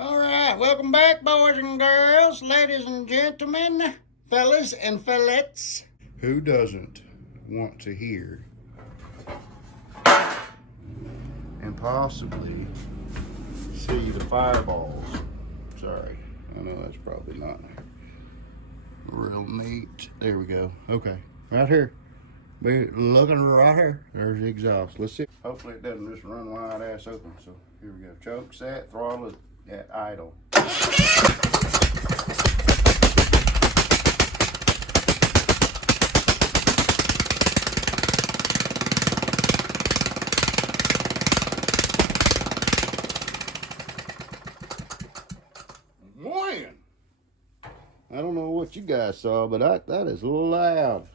All right, welcome back, boys and girls, ladies and gentlemen, fellas and fellettes. Who doesn't want to hear and possibly see the fireballs? Sorry, I know that's probably not real neat. There we go. Okay, right here. Be looking right here. There's the exhaust. Let's see. Hopefully it doesn't just run wide ass open. So here we go. Choke set, throttle it at idle. Man, I don't know what you guys saw, but that is loud.